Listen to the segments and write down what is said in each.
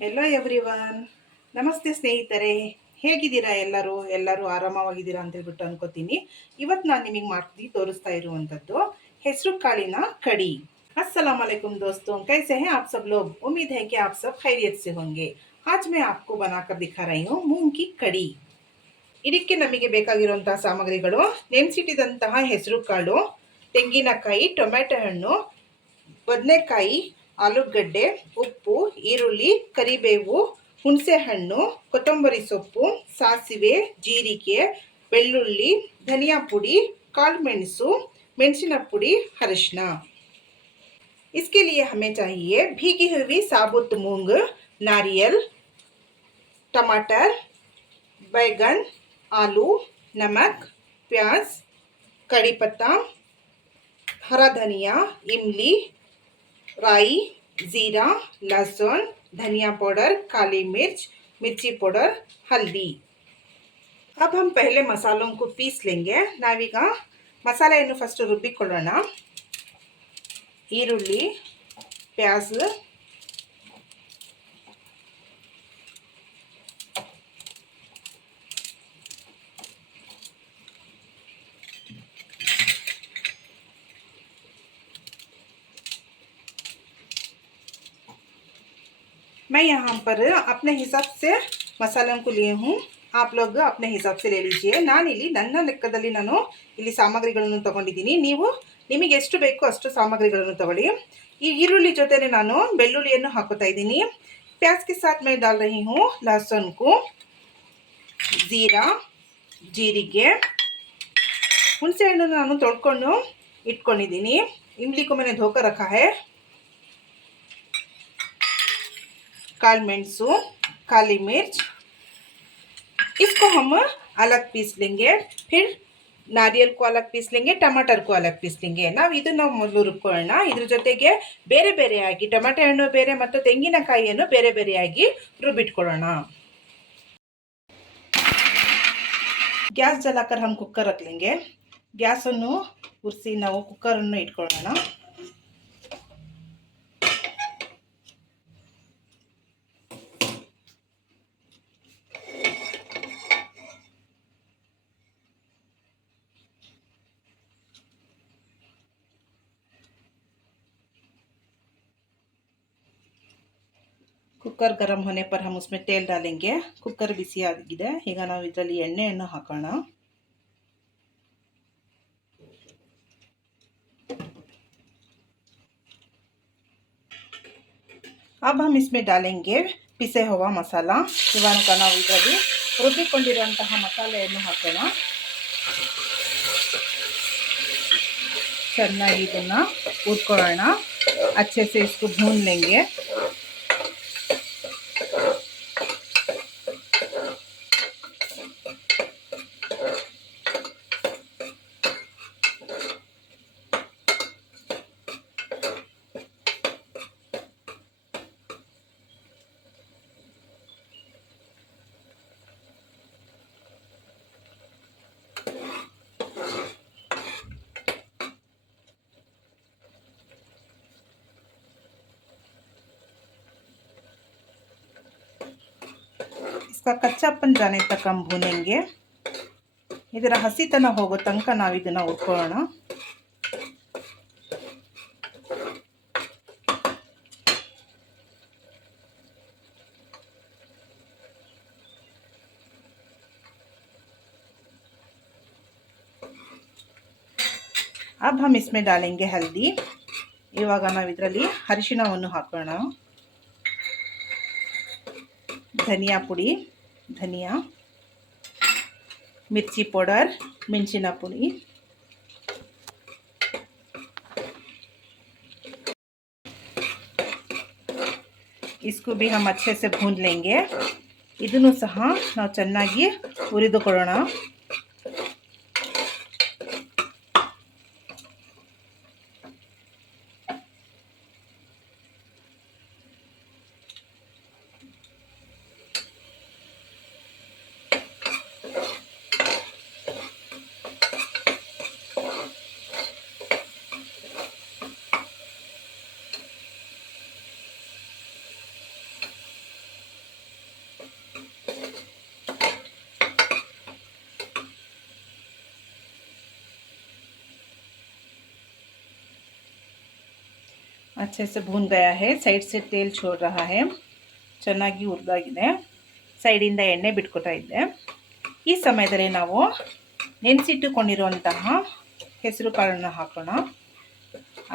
Hello everyone, ನಮಸ್ತೆ ಸ್ನೇಹಿತರೆ. ಹೇಗಿದ್ದೀರಾ? ಎಲ್ಲರೂ ಆರಾಮವಾಗಿದ್ದೀರಾ ಅಂತ ಹೇಳ್ಬಿಟ್ಟು ಅನ್ಕೋತೀನಿ. ಇವತ್ತು ನಾನು ನಿಮಗೆ ಮಾಡಿ ತೋರಿಸ್ತಾ ಇರುವಂಥದ್ದು ಹೆಸರು ಕಾಳಿನ ಕಡಿ. अस्सलाम वालेकुम दोस्तों, कैसे हैं आप सब लोग? उम्मीद है कि आप सब खैरियत से होंगे। आज मैं आपको बनाकर दिखा रही हूँ मूंग की कड़ी। ಇದಕ್ಕೆ ನಮಗೆ ಬೇಕಾಗಿರುವಂತಹ ಸಾಮಗ್ರಿಗಳು: ನೆನೆಸಿಟ್ಟಿದಂತಹ ಹೆಸರು ಕಾಳು, ತೆಂಗಿನಕಾಯಿ, ಟೊಮೆಟೊ ಹಣ್ಣು, ಬದನೆಕಾಯಿ, ಆಲೂಗಡ್ಡೆ, ಉಪ್ಪು, ಈರುಳ್ಳಿ, ಕರಿಬೇವು, ಹುಣಸೆಹಣ್ಣು, ಕೊತ್ತಂಬರಿ ಸೊಪ್ಪು, ಸಾಸಿವೆ, ಜೀರಿಗೆ, ಬೆಳ್ಳುಳ್ಳಿ, ಧನಿಯಾ ಪುಡಿ, ಕಾಳುಮೆಣಸು, ಮೆಣಸಿನ ಪುಡಿ, अरिशिना। इसके लिए हमें चाहिए भीगी हुई साबुत मूंग, नारियल, टमाटर, बैगन, आलू, नमक, प्याज, कड़ी पत्ता, हरा धनिया, इमली, राई, ज़ीरा, लहसुन, धनिया पाउडर, काली मिर्च, मिर्ची पाउडर, हल्दी। अब हम पहले मसालों को पीस लेंगे। नावीग मसाಲೆಯನ್ನು ಫಸ್ಟ್ ರುಬ್ಬಿಕೊಳ್ಳೋಣ। ಈರುಳ್ಳಿ, प्याज, मैं यहाँ पर अपने हिसाब से मसालों को लिए हूँ। आप लोग अपने हिसाब से ले लीजिए। ನಾನಿಲ್ಲಿ ನನ್ನ ಲೆಕ್ಕದಲ್ಲಿ ನಾನು ಇಲ್ಲಿ ಸಾಮಗ್ರಿಗಳನ್ನು ತಗೊಂಡಿದ್ದೀನಿ। ನೀವು ನಿಮಗೆ ಎಷ್ಟು ಬೇಕೋ ಅಷ್ಟು ಸಾಮಗ್ರಿಗಳನ್ನು ತಗೊಳ್ಳಿ। ಈ ಈರುಳ್ಳಿ ಜೊತೆನೆ ನಾನು ಬೆಳ್ಳುಳ್ಳಿಯನ್ನು ಹಾಕೋತಾ ಇದ್ದೀನಿ। प्याज के साथ मैं डाल रही हूँ लहसुन को, ज़ीरा, जीರಿಗೆ, ಹುಣಸೆ ಹಣ್ಣನ್ನು ನಾನು ತೊಳ್ಕೊಂಡು ಇಟ್ಕೊಂಡಿದ್ದೀನಿ। इमली को मैंने धोकर रखा है, कालमेणसु, काली मिर्च। इसको हम अलग पीस लेंगे। फिर नारियल को अलग पीस लेंगे, टमाटर को अलग पीस लेंगे। ನಾವು ಇದನ್ನು ಮೊದಲು ರುಬ್ಕೊಳ್ಳೋಣ। ಇದ್ರ ಜೊತೆಗೆ ಬೇರೆ ಬೇರೆಯಾಗಿ ಟೊಮೆಟೊ ಹಣ್ಣು ಬೇರೆ ಮತ್ತು ತೆಂಗಿನಕಾಯಿಯನ್ನು ಬೇರೆ ಬೇರೆಯಾಗಿ ರುಬ್ಬಿಟ್ಕೊಳ್ಳೋಣ। ಗ್ಯಾಸ್ ಜಲಾಕರ್ हम कुकर रख लेंगे। ಗ್ಯಾಸನ್ನು ಉರಿಸಿ ನಾವು ಕುಕ್ಕರನ್ನು ಇಟ್ಕೊಳ್ಳೋಣ। कुकर गर्म होने पर हम उसमें तेल डालेंगे। कुकर बिसी आಗಿದೆ। ಈಗ ನಾವು ಇದರಲ್ಲಿ ಎಣ್ಣೆಯನ್ನು ಹಾಕೋಣ। अब हम इसमें डालेंगे पिसे हुआ मसाला। ಇವಾಗ ನಾವು ಇದರಲ್ಲಿ ರುಬ್ಬಿಕೊಂಡಿರುವಂತಹ ಮಸಾಲೆಯನ್ನು ಹಾಕೋಣ। ಚೆನ್ನಾಗಿ ಇದನ್ನು ಹುರ್ಕೊಳ್ಳೋಣ। अच्छे से इसको भून लेंगे। इसका कच्चापन जाने तक हम भूनेंगे। ಇದರ ಹಸಿತನ ಹೋಗೋ ತನಕ ನಾವು ಇದನ್ನು ಹುರ್ಕೊಳ್ಳೋಣ। अब हम इसमें डालेंगे हल्दी। ಇವಾಗ ನಾವು ಇದರಲ್ಲಿ ಅರಿಶಿಣವನ್ನು ಹಾಕೋಣ। धनिया पुड़ी, धनिया, मिर्ची पाउडर, ಮೆಣಸಿನ ಪುಡಿ, इसको भी हम अच्छे से भून लेंगे। ಇದನ್ನು ಸಹ ನಾವು ಚೆನ್ನಾಗಿ ಹುರಿದುಕೊಳ್ಳೋಣ। अच्छे से भून गया है, साइड से तेल छोड़ रहा है, ಚೆನ್ನಾಗಿ ಹುರಿದಾಗಿದೆ, ಸೈಡಿಂದ ಎಣ್ಣೆ ಬಿಟ್ಕೊತಾ ಇದೆ। ಈ ಸಮಯದಲ್ಲಿ ನಾವು ನೆನೆಸಿಟ್ಟುಕೊಂಡಿರುವಂತಹ ಹೆಸರು ಕಾಳನ್ನು ಹಾಕೋಣ।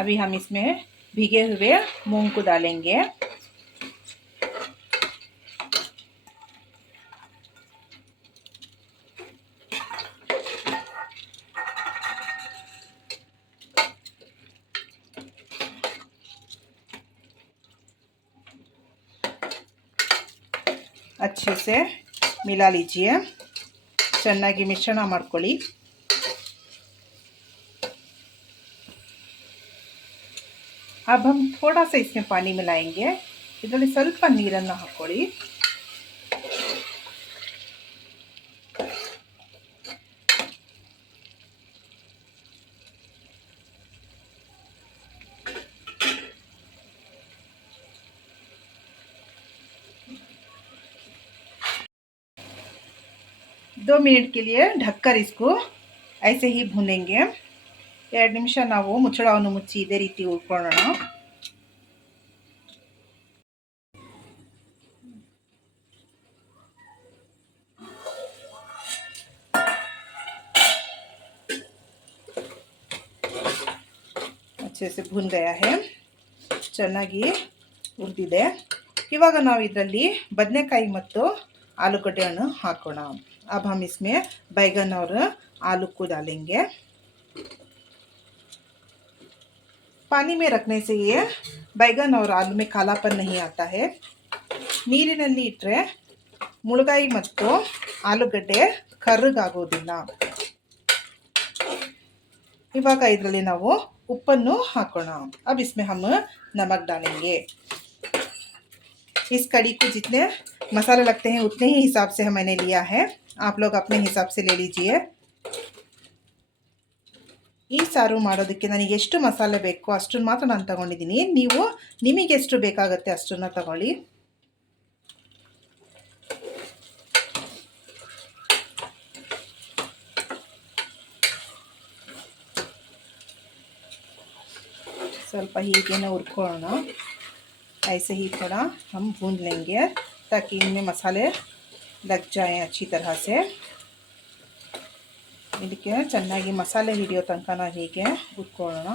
अभी हम इसमें भीगे हुए मूंग को डालेंगे। अच्छे से मिला लीजिए, ಚೆನ್ನಾಗಿ ಮಿಶ್ರಣ ಮಾಡ್ಕೊಳ್ಳಿ। अब हम थोड़ा सा इसमें पानी मिलाएंगे, ಇದರಲ್ಲಿ ಸ್ವಲ್ಪ ನೀರನ್ನು ಹಾಕೊಳ್ಳಿ। दो मिनट के लिए ढककर इसको ऐसे ही भूनेंगे। 2 ನಿಮಿಷ ನಾವು ಮುಚ್ಚಳವನ್ನು ಮುಚ್ಚಿ ಇದೇ ರೀತಿ ಉಳ್ಕೊಳ್ಳೋಣ। अच्छे से भून गया है, ಚೆನ್ನಾಗಿ ಹುರಿದಿದೆ। ಇವಾಗ ನಾವು ಇದರಲ್ಲಿ ಬದನೆಕಾಯಿ ಮತ್ತು ಆಲೂಗಡ್ಡೆಯನ್ನು ಹಾಕೋಣ। अब हम इसमें बैगन और आलू को डालेंगे। पानी में रखने से ये बैगन और आलू में कालापन नहीं आता है। ನೀರಿನಲ್ಲಿ ಇಟ್ಟರೆ ಮುಳುಗಾಯಿ ಮತ್ತು ಆಲೂಗಡ್ಡೆ ಕರ್ರಗಾಗೋದಿಲ್ಲ। ಇವಾಗ ಇದರಲ್ಲಿ ನಾವು ಉಪ್ಪನ್ನು ಹಾಕೋಣ। अब इसमें हम नमक डालेंगे। इस कड़ी को जितने मसाले लगते हैं उतने ही हिसाब से मैंने लिया है, आप लोग अपने हिसाब से ले लीजिए। ಈ ಸಾರು ಮಾಡೋದಕ್ಕೆ ನನಗೆ ಎಷ್ಟು ಮಸಾಲೆ ಬೇಕೋ ಅಷ್ಟನ್ನು ಮಾತ್ರ ನಾನು ತಗೊಂಡಿದ್ದೀನಿ, ನೀವು ನಿಮಗೆ ಎಷ್ಟು ಬೇಕಾಗುತ್ತೆ ಅಷ್ಟನ್ನು ತಗೊಳ್ಳಿ। ಸ್ವಲ್ಪ ಹೀಗೇನೆ ಹುರ್ಕೊಳ್ಳೋಣ। ऐसे ही थोड़ा हम भून लेंगे ताकि इनमें मसाले लग जाएं अच्छी तरह से। ಇದಕ್ಕೆ ಚೆನ್ನಾಗಿ ಮಸಾಲೆ ಹಿಡಿಯೋ ತನಕ ನಾವು ಹೀಗೆ ಹುರ್ಕೊಳ್ಳೋಣ।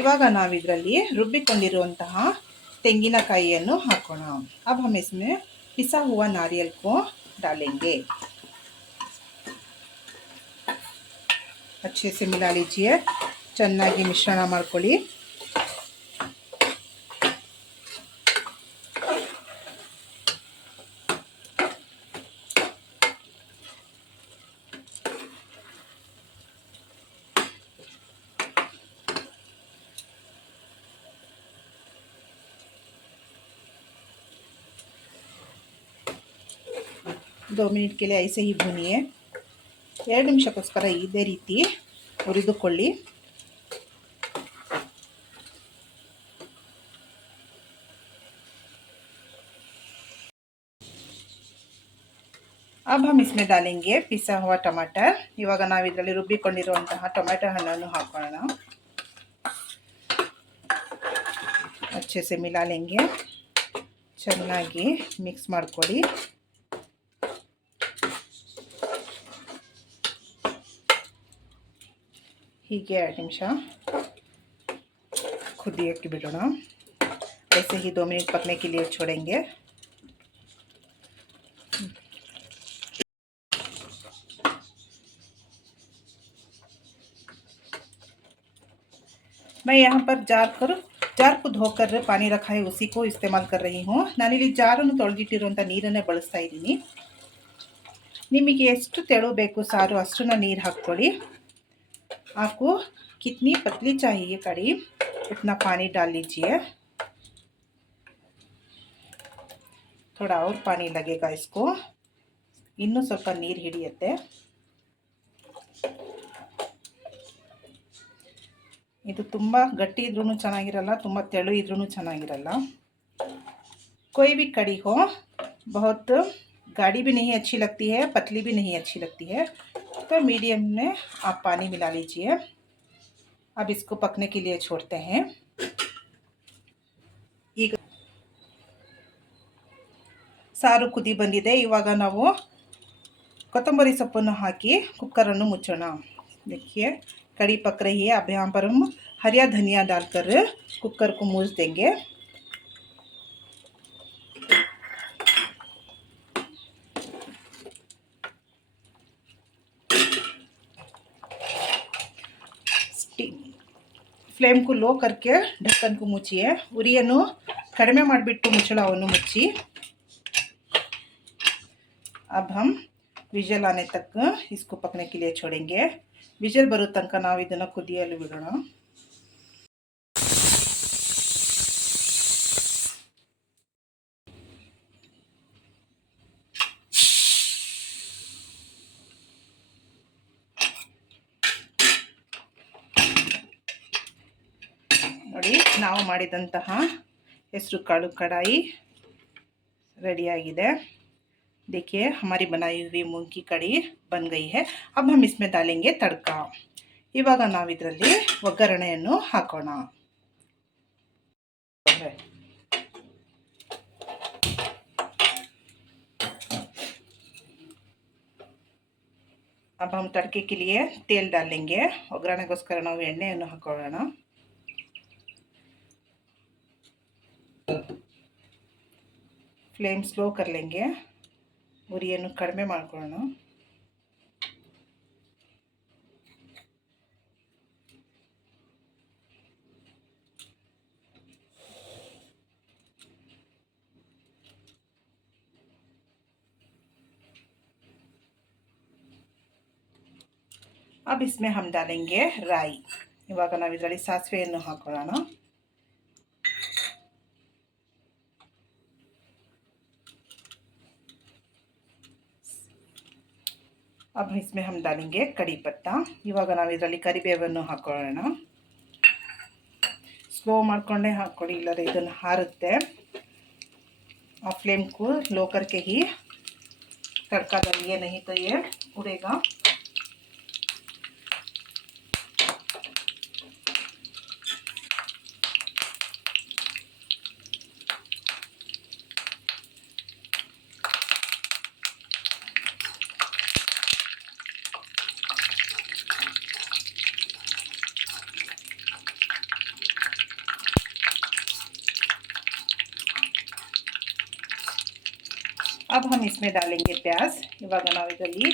ಇವಾಗ ನಾವು ಇದರಲ್ಲಿ ರುಬ್ಬಿಕೊಂಡಿರುವಂತಹ ತೆಂಗಿನಕಾಯಿಯನ್ನು ಹಾಕೋಣ। अब हम इसमें पिसा हुआ नारियल को डालेंगे। अच्छे से मिला लीजिए, ಚೆನ್ನಾಗಿ ಮಿಶ್ರಣ ಮಾಡ್ಕೊಳ್ಳಿ। दो मिनट के लिए ऐसे ही भूनिए। 2 ನಿಮಿಷಕ್ಕೋಸ್ಕರ ಇದೇ ರೀತಿ ಹುರಿದುಕೊಳ್ಳಿ। अब हम इसमें डालेंगे पिसा हुआ टमाटर। ಇವಾಗ ನಾವು ಇದರಲ್ಲಿ ರುಬ್ಬಿಕೊಂಡಿರುವಂತಹ ಟೊಮೆಟೊ ಹಣ್ಣನ್ನು ಹಾಕೋಣ। अच्छे से मिला लेंगे, ಚೆನ್ನಾಗಿ ಮಿಕ್ಸ್ ಮಾಡ್ಕೊಳ್ಳಿ। ಹೀಗೆ 2 ನಿಮಿಷ ಕುದಿಯೋಕ್ಕೆ ಬಿಡೋಣ। ऐसे ही 2 मिनट पकने के लिए छोड़ेंगे। मैं यहाँ पर जार को धोकर पानी रखा है उसी को इस्तेमाल कर रही हूँ। ನಾನಿಲ್ಲಿ ಜಾರನ್ನು ತೊಳೆದಿಟ್ಟಿರುವಂಥ ನೀರನ್ನೇ ಬಳಸ್ತಾ ಇದ್ದೀನಿ। ನಿಮಗೆ ಎಷ್ಟು ತೆಳು ಬೇಕು ಸಾರು ಅಷ್ಟನ್ನು ನೀರು ಹಾಕ್ಕೊಳ್ಳಿ। आपको कितनी पतली चाहिए कड़ी उतना पानी डाल लीजिए। थोड़ा और पानी लगेगा इसको, ಇನ್ನೂ ಸ್ವಲ್ಪ ನೀರು ಹಿಡಿಯುತ್ತೆ। ಇದು ತುಂಬ ಗಟ್ಟಿ ಇದ್ರೂ ಚೆನ್ನಾಗಿರಲ್ಲ, ತುಂಬ ತೆಳು ಇದ್ರೂ ಚೆನ್ನಾಗಿರಲ್ಲ। कोई भी कड़ी हो, बहुत गाढ़ी भी नहीं अच्छी लगती है, पतली भी नहीं अच्छी लगती है, तो मीडियम में आप पानी मिला लीजिए। अब इसको पकने के लिए छोड़ते हैं। ಈಗ ಸಾರು ಕುದಿ ಬಂದಿದೆ। ಇವಾಗ ನಾವು ಕೊತ್ತಂಬರಿ ಸೊಪ್ಪನ್ನು ಹಾಕಿ ಕುಕ್ಕರನ್ನು ಮುಚ್ಚೋಣ। देखिए कड़ी पक रही है। अब यहाँ पर हम हरिया धनिया डालकर कुकर को मूछ देंगे। ಫ್ಲೇಮ್ को लो करके ढक्कन को मुछिए। ಉರಿಯನ್ನು ಕಡಿಮೆ ಮಾಡಿಬಿಟ್ಟು ಮುಚ್ಚಳವನ್ನು ಮುಚ್ಚಿ। अब हम विजल आने तक इसको पकने के लिए छोड़ेंगे। विजल ಬರೋ ತನಕ ನಾವು ಇದನ್ನು ಕುದಿಯಲು ಬಿಡೋಣ। ನೋಡಿ ನಾವು ಮಾಡಿದಂತಹ ಹೆಸರು ಕಾಳು ಕಡಾಯಿ ರೆಡಿಯಾಗಿದೆ। देखिए हमारी बनाई हुई मूंग की कड़ी बन गई है। अब हम इसमें डालेंगे तड़का। ಇವಾಗ ನಾವು ಇದರಲ್ಲಿ ಒಗ್ಗರಣೆಯನ್ನು ಹಾಕೋಣ। अब हम तड़के के लिए तेल डालेंगे। ಒಗ್ಗರಣೆಗೋಸ್ಕರ ನಾವು ಎಣ್ಣೆಯನ್ನು ಹಾಕೊಳ್ಳೋಣ। फ्लेम स्लो कर लेंगे। ಉರಿಯನ್ನು ಕಡಿಮೆ ಮಾಡ್ಕೊಳ್ಳೋಣ। अब इसमें हम डालेंगे राई। ಇವಾಗ ನಾವು ಇದರಲ್ಲಿ ಸಾಸಿವೆಯನ್ನು ಹಾಕೊಳ್ಳೋಣ। अब इसमें हम डालेंगे कड़ी पत्ता। ಇವಾಗ ನಾವು ಇದರಲ್ಲಿ ಕರಿಬೇವನ್ನು ಹಾಕೊಳ್ಳೋಣ। ಸ್ಲೋ ಮಾಡ್ಕೊಂಡೇ ಹಾಕೊಳ್ಳಿ, ಇಲ್ಲದೆ ಇದನ್ನು ಹಾರುತ್ತೆ। और फ्लेम को लो करके ही तड़का डालिए, नहीं तो ये उड़ेगा। अब हम इसमें डालेंगे प्याज। ಇವಾಗ ನಾವು ಇದರಲ್ಲಿ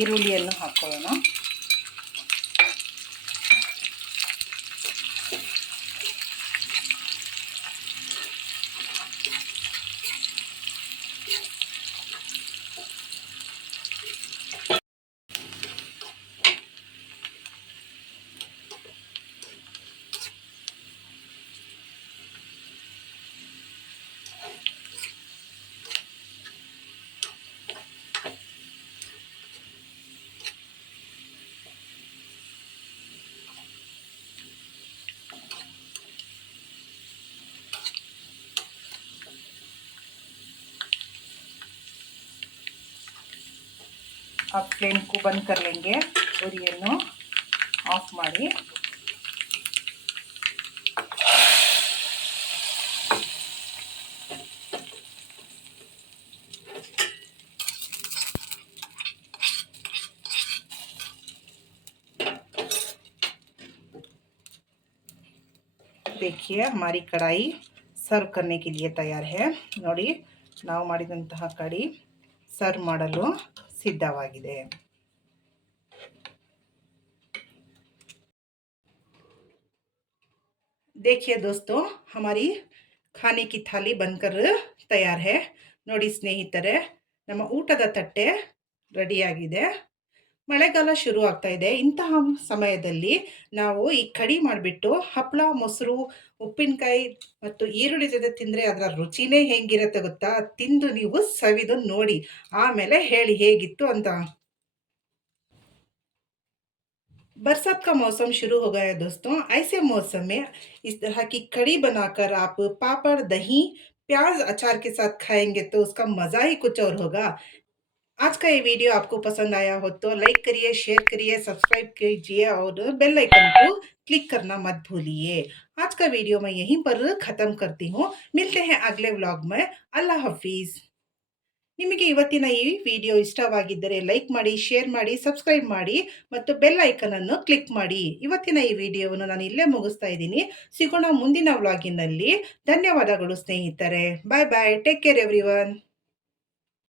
ಈರುಳ್ಳಿಯನ್ನು ಹಾಕೊಳ್ಳೋಣ। अब फ्लेम को बंद कर लेंगे। ಉರಿಯನ್ನು ಆಫ್ ಮಾಡಿ। देखिए हमारी कढ़ाई सर्व करने के लिए तैयार है। ನೋಡಿ ನಾವು ಮಾಡಿದಂತಹ ಕಡಿ ಸರ್ವ್ ಮಾಡಲು ಸಿದ್ಧವಾಗಿದೆ। देखिए दोस्तों हमारी खाने की थाली बनकर तैयार है। ನೋಡಿ ಸ್ನೇಹಿತರೆ, ನಮ್ಮ ಊಟದ ತಟ್ಟೆ ರೆಡಿಯಾಗಿದೆ। ಮಳೆಗಾಲ ಶುರು ಆಗ್ತಾ ಇದೆ। ಇಂತಹ ಸಮಯದಲ್ಲಿ ನಾವು ಈ ಕಡಿ ಮಾಡಿಬಿಟ್ಟು ಹಪ್ಪಳ, ಮೊಸರು, ಉಪ್ಪಿನಕಾಯಿ ಮತ್ತು ಈರುಳ್ಳಿ ಜೊತೆ ತಿಂದರೆ ಅದರ ರುಚಿನೇ ಹೆಂಗಿರುತ್ತೆ ಗೊತ್ತಾ? ತಿಂದು ನೀವು ಸವಿದು ನೋಡಿ, ಆಮೇಲೆ ಹೇಳಿ ಹೇಗಿತ್ತು ಅಂತ। बरसात का मौसम शुरू हो गया है दोस्तों। ऐसे मौसम में इस तरह की कड़ी बनाकर आप पापड़, दही, प्याज अचार के साथ खाएँगे तो उसका मज़ा ही कुछ और होगा। आज का ये वीडियो आपको पसंद आया हो तो लाइक करिए, शेयर करिए, सब्सक्राइब कीजिए और बेल आइकन को क्लिक करना मत भूलिए। आज का वीडियो मैं यहीं पर ख़त्म करती हूँ। मिलते हैं अगले व्लॉग में। अल्लाह हाफ़िज़। ನಿಮಗೆ ಇವತ್ತಿನ ಈ ವಿಡಿಯೋ ಇಷ್ಟವಾಗಿದ್ದರೆ ಲೈಕ್ ಮಾಡಿ, ಶೇರ್ ಮಾಡಿ, ಸಬ್ಸ್ಕ್ರೈಬ್ ಮಾಡಿ ಮತ್ತು ಬೆಲ್ ಐಕಾನ್ ಅನ್ನು ಕ್ಲಿಕ್ ಮಾಡಿ. ಇವತ್ತಿನ ಈ ವಿಡಿಯೋವನ್ನು ನಾನು ಇಲ್ಲೇ ಮುಗಿಸ್ತಾ ಇದ್ದೀನಿ. ಸಿಗೋಣ ಮುಂದಿನ ವ್ಲಾಗಿನಲ್ಲಿ. ಧನ್ಯವಾದಗಳು ಸ್ನೇಹಿತರೆ. Bye bye. Take care everyone.